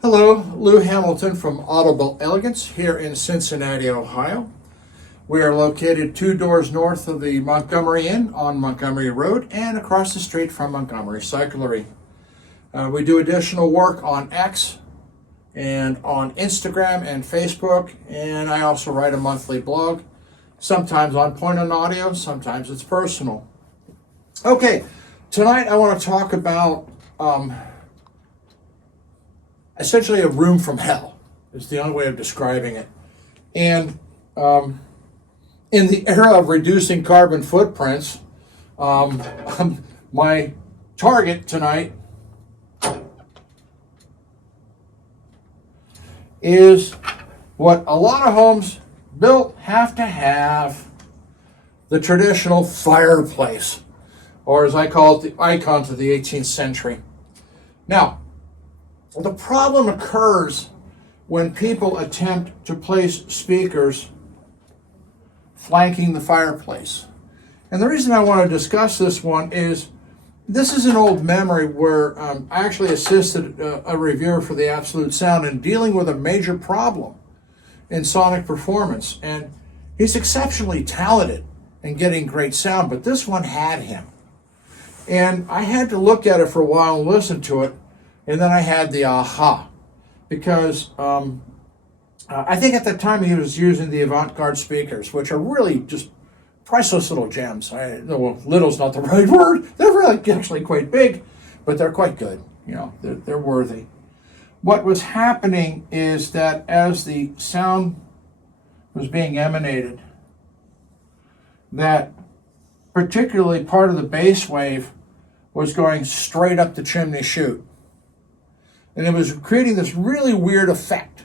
Hello, Lou Hamilton from Audible Elegance here in Cincinnati, Ohio. We are located 2 doors north of the Montgomery Inn on Montgomery Road and across the street from Montgomery Cyclery. We do additional work on X and on Instagram and Facebook, and I also write a monthly blog, sometimes on point on audio, sometimes it's personal. Okay, tonight I want to talk about essentially a room from hell is the only way of describing it. And in the era of reducing carbon footprints, my target tonight is what a lot of homes built have to have: the traditional fireplace, or as I call it, the icons of the 18th century. Now, the problem occurs when people attempt to place speakers flanking the fireplace. And the reason I want to discuss this one is this is an old memory where I actually assisted a reviewer for the Absolute Sound in dealing with a major problem in sonic performance. And he's exceptionally talented in getting great sound, but this one had him. And I had to look at it for a while and listen to it. And then I had the aha, because I think at the time he was using the avant-garde speakers, which are really just priceless little gems. Well, little's not the right word. They're really actually quite big, but they're quite good. You know, they're worthy. What was happening is that as the sound was being emanated, that particularly part of the bass wave was going straight up the chimney chute. And it was creating this really weird effect,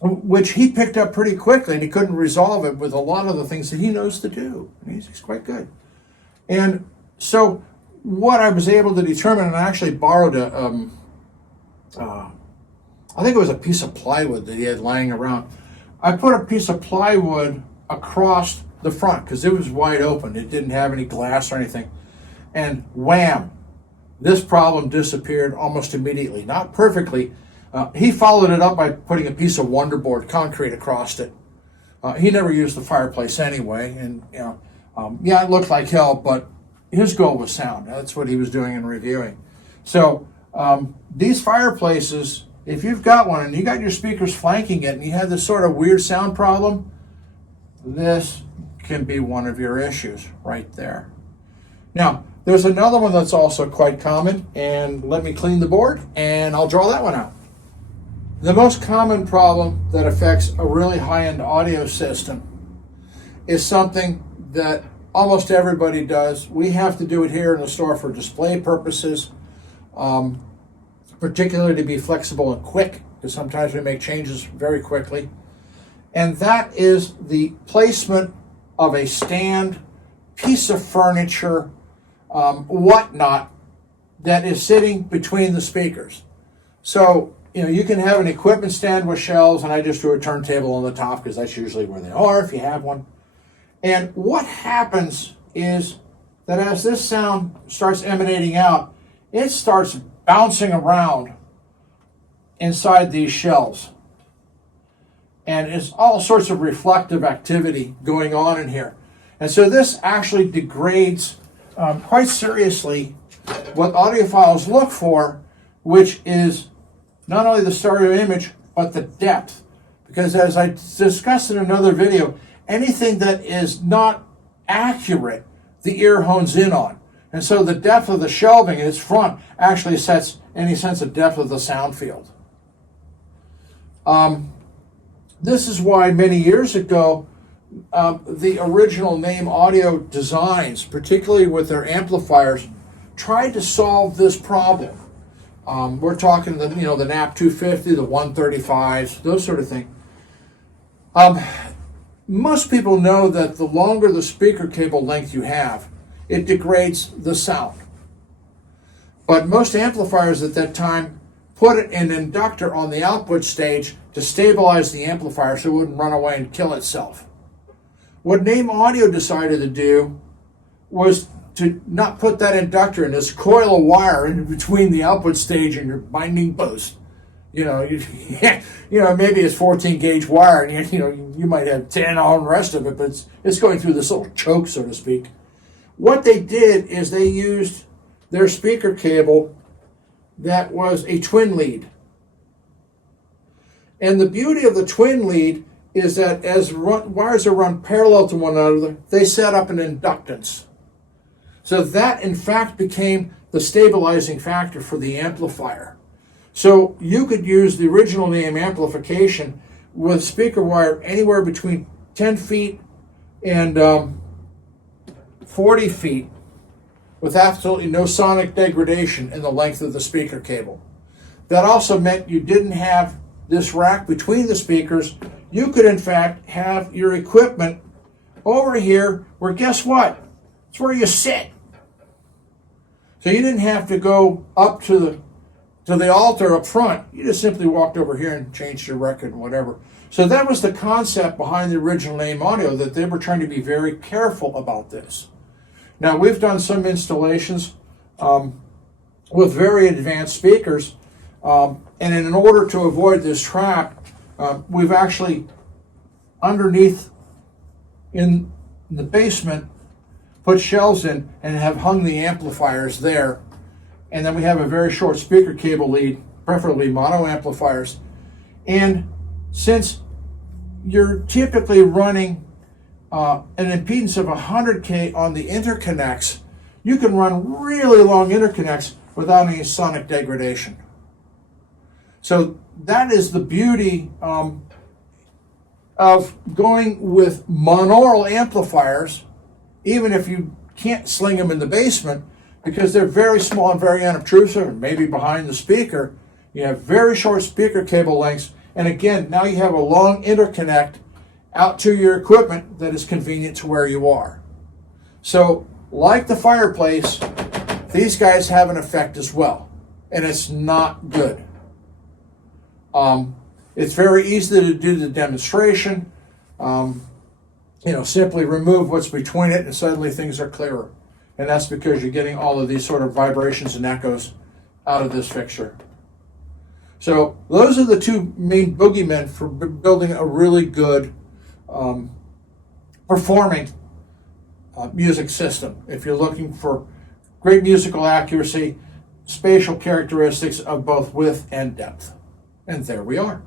which he picked up pretty quickly, and he couldn't resolve it with a lot of the things that he knows to do. He's quite good. And so what I was able to determine, and I actually borrowed I think it was a piece of plywood that he had lying around. I put a piece of plywood across the front because it was wide open. It didn't have any glass or anything. And wham! This problem disappeared almost immediately. Not perfectly. He followed it up by putting a piece of Wonderboard concrete across it. He never used the fireplace anyway, and yeah, it looked like hell, but his goal was sound. That's what he was doing and reviewing. So these fireplaces, if you've got one and you got your speakers flanking it, and you have this sort of weird sound problem, this can be one of your issues right there. Now, there's another one that's also quite common, and let me clean the board, and I'll draw that one out. The most common problem that affects a really high-end audio system is something that almost everybody does. We have to do it here in the store for display purposes, particularly to be flexible and quick, because sometimes we make changes very quickly. And that is the placement of a stand, piece of furniture, whatnot that is sitting between the speakers. So, you can have an equipment stand with shelves, and I just do a turntable on the top because that's usually where they are if you have one. And what happens is that as this sound starts emanating out, it starts bouncing around inside these shelves. And it's all sorts of reflective activity going on in here. And so this actually degrades quite seriously what audiophiles look for, which is not only the stereo image, but the depth. Because as I discussed in another video, anything that is not accurate, the ear hones in on. And so the depth of the shelving in its front actually sets any sense of depth of the sound field. This is why many years ago, the original Naim Audio designs, particularly with their amplifiers, tried to solve this problem. We're talking the NAP 250, the 135s, those sort of things. Most people know that the longer the speaker cable length you have, it degrades the sound. But most amplifiers at that time put an inductor on the output stage to stabilize the amplifier so it wouldn't run away and kill itself. What Naim Audio decided to do was to not put that inductor in this coil of wire in between the output stage and your binding post. You know, maybe it's 14 gauge wire, and you might have 10 on the rest of it, but it's going through this little choke, so to speak. What they did is they used their speaker cable that was a twin lead. And the beauty of the twin lead is that as wires are run parallel to one another, they set up an inductance. So that, in fact, became the stabilizing factor for the amplifier. So you could use the original Naim amplification with speaker wire anywhere between 10 feet and 40 feet with absolutely no sonic degradation in the length of the speaker cable. That also meant you didn't have this rack between the speakers. You could, in fact, have your equipment over here where, guess what? It's where you sit. So you didn't have to go up to the altar up front. You just simply walked over here and changed your record and whatever. So that was the concept behind the original Naim Audio, that they were trying to be very careful about this. Now, we've done some installations with very advanced speakers, and in order to avoid this trap, we've actually, underneath in the basement, put shelves in and have hung the amplifiers there. And then we have a very short speaker cable lead, preferably mono amplifiers. And since you're typically running an impedance of 100K on the interconnects, you can run really long interconnects without any sonic degradation. So that is the beauty of going with monaural amplifiers, even if you can't sling them in the basement, because they're very small and very unobtrusive, and maybe behind the speaker. You have very short speaker cable lengths, and again, now you have a long interconnect out to your equipment that is convenient to where you are. So, like the Fireplace, these guys have an effect as well, and it's not good. It's very easy to do the demonstration. Simply remove what's between it, and suddenly things are clearer. And that's because you're getting all of these sort of vibrations and echoes out of this fixture. So those are the two main boogeymen for building a really good performing music system. If you're looking for great musical accuracy, spatial characteristics of both width and depth. And there we are.